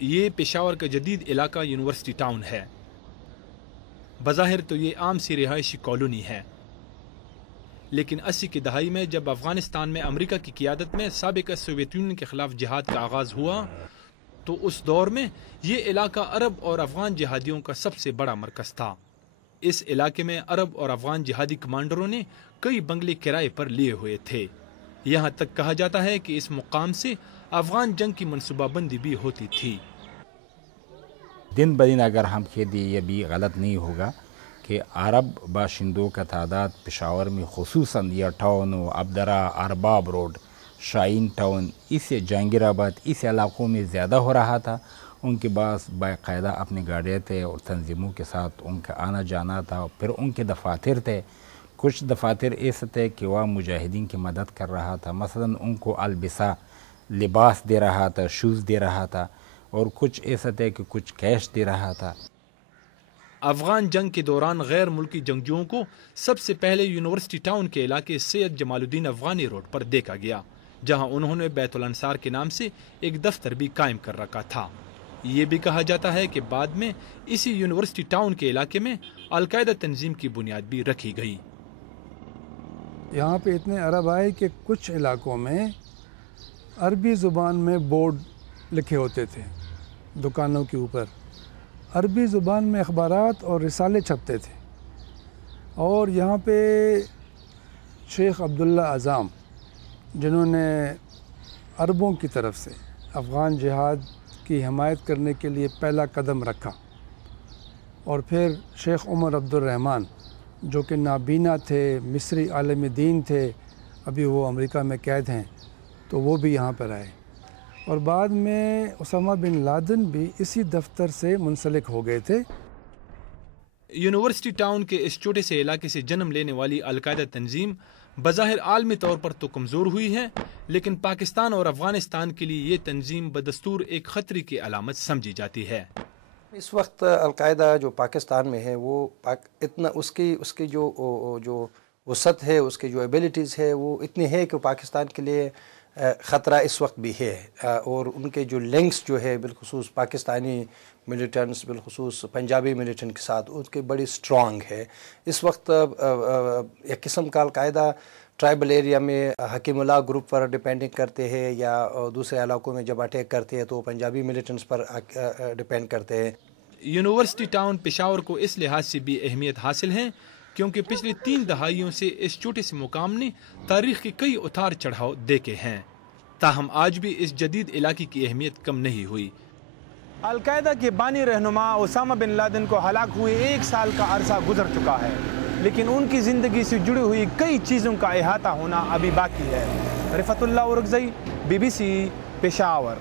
یہ پشاور کا جدید علاقہ یونیورسٹی ٹاؤن ہے۔ بظاہر تو یہ عام سی رہائشی کالونی ہے، لیکن 80 کی دہائی میں جب افغانستان میں امریکہ کی قیادت میں سابق سوویت یونین کے خلاف جہاد کا آغاز ہوا تو اس دور میں یہ علاقہ عرب اور افغان جہادیوں کا سب سے بڑا مرکز تھا۔ اس علاقے میں عرب اور افغان جہادی کمانڈروں نے کئی بنگلے کرائے پر لیے ہوئے تھے۔ یہاں تک کہا جاتا ہے کہ اس مقام سے افغان جنگ کی منصوبہ بندی بھی ہوتی تھی۔ دن بدن اگر ہم کہتے یہ بھی غلط نہیں ہوگا کہ عرب باشندوں کا تعداد پشاور میں خصوصاً یہ ٹاؤن و ابدرا، ارباب روڈ، شاہین ٹاؤن، اس جہانگیر آباد، اس علاقوں میں زیادہ ہو رہا تھا۔ ان کے پاس باقاعدہ اپنی گاڑیاں تھے اور تنظیموں کے ساتھ ان کا آنا جانا تھا۔ پھر ان کے دفاتر تھے، کچھ دفاتر ایسے تھے کہ وہ مجاہدین کی مدد کر رہا تھا، مثلاً ان کو البسہ لباس دے رہا تھا، شوز دے رہا تھا، اور کچھ ایسا تھے کہ کچھ کیش دے رہا تھا۔ افغان جنگ کے دوران غیر ملکی جنگجوؤں کو سب سے پہلے یونیورسٹی ٹاؤن کے علاقے سید جمال الدین افغانی روڈ پر دیکھا گیا، جہاں انہوں نے بیت الانصار کے نام سے ایک دفتر بھی قائم کر رکھا تھا۔ یہ بھی کہا جاتا ہے کہ بعد میں اسی یونیورسٹی ٹاؤن کے علاقے میں القاعدہ تنظیم کی بنیاد بھی رکھی گئی۔ یہاں پہ اتنے عرب آئے کہ کچھ علاقوں میں عربی زبان میں بورڈ لکھے ہوتے تھے دکانوں کے اوپر، عربی زبان میں اخبارات اور رسالے چھپتے تھے۔ اور یہاں پہ شیخ عبداللہ اعظم، جنہوں نے عربوں کی طرف سے افغان جہاد کی حمایت کرنے کے لیے پہلا قدم رکھا، اور پھر شیخ عمر عبد الرحمن جو کہ نابینا تھے، مصری عالم دین تھے، ابھی وہ امریکہ میں قید ہیں، تو وہ بھی یہاں پر آئے۔ اور بعد میں اسامہ بن لادن بھی اسی دفتر سے منسلک ہو گئے تھے۔ یونیورسٹی ٹاؤن کے اس چھوٹے سے علاقے سے جنم لینے والی القاعدہ تنظیم بظاہر عالمی طور پر تو کمزور ہوئی ہے، لیکن پاکستان اور افغانستان کے لیے یہ تنظیم بدستور ایک خطرے کی علامت سمجھی جاتی ہے۔ اس وقت القاعدہ جو پاکستان میں ہے وہ اتنا اس کی جو وسعت ہے، اس کی جو ایبیلٹیز ہے وہ اتنی ہے کہ پاکستان کے لیے خطرہ اس وقت بھی ہے، اور ان کے جو لنکس جو ہے بالخصوص پاکستانی ملیٹنٹس، بالخصوص پنجابی ملیٹنٹ کے ساتھ اس کے بڑی سٹرانگ ہے۔ اس وقت ایک قسم کا القاعدہ ٹرائبل ایریا میں حکیم اللہ گروپ پر ڈیپینڈنگ کرتے ہیں، یا دوسرے علاقوں میں جب اٹیک کرتے ہیں تو پنجابی ملیٹنٹس پر ڈیپینڈ کرتے ہیں۔ یونیورسٹی ٹاؤن پشاور کو اس لحاظ سے بھی اہمیت حاصل ہے کیونکہ پچھلی 3 دہائیوں سے اس چھوٹے سے مقام نے تاریخ کے کئی اتار چڑھاؤ دیکھے ہیں، تاہم آج بھی اس جدید علاقے کی اہمیت کم نہیں ہوئی۔ القاعدہ کے بانی رہنما اسامہ بن لادن کو ہلاک ہوئے 1 سال کا عرصہ گزر چکا ہے، لیکن ان کی زندگی سے جڑی ہوئی کئی چیزوں کا احاطہ ہونا ابھی باقی ہے۔ رفعت اللہ اورکزئی، BBC، پشاور۔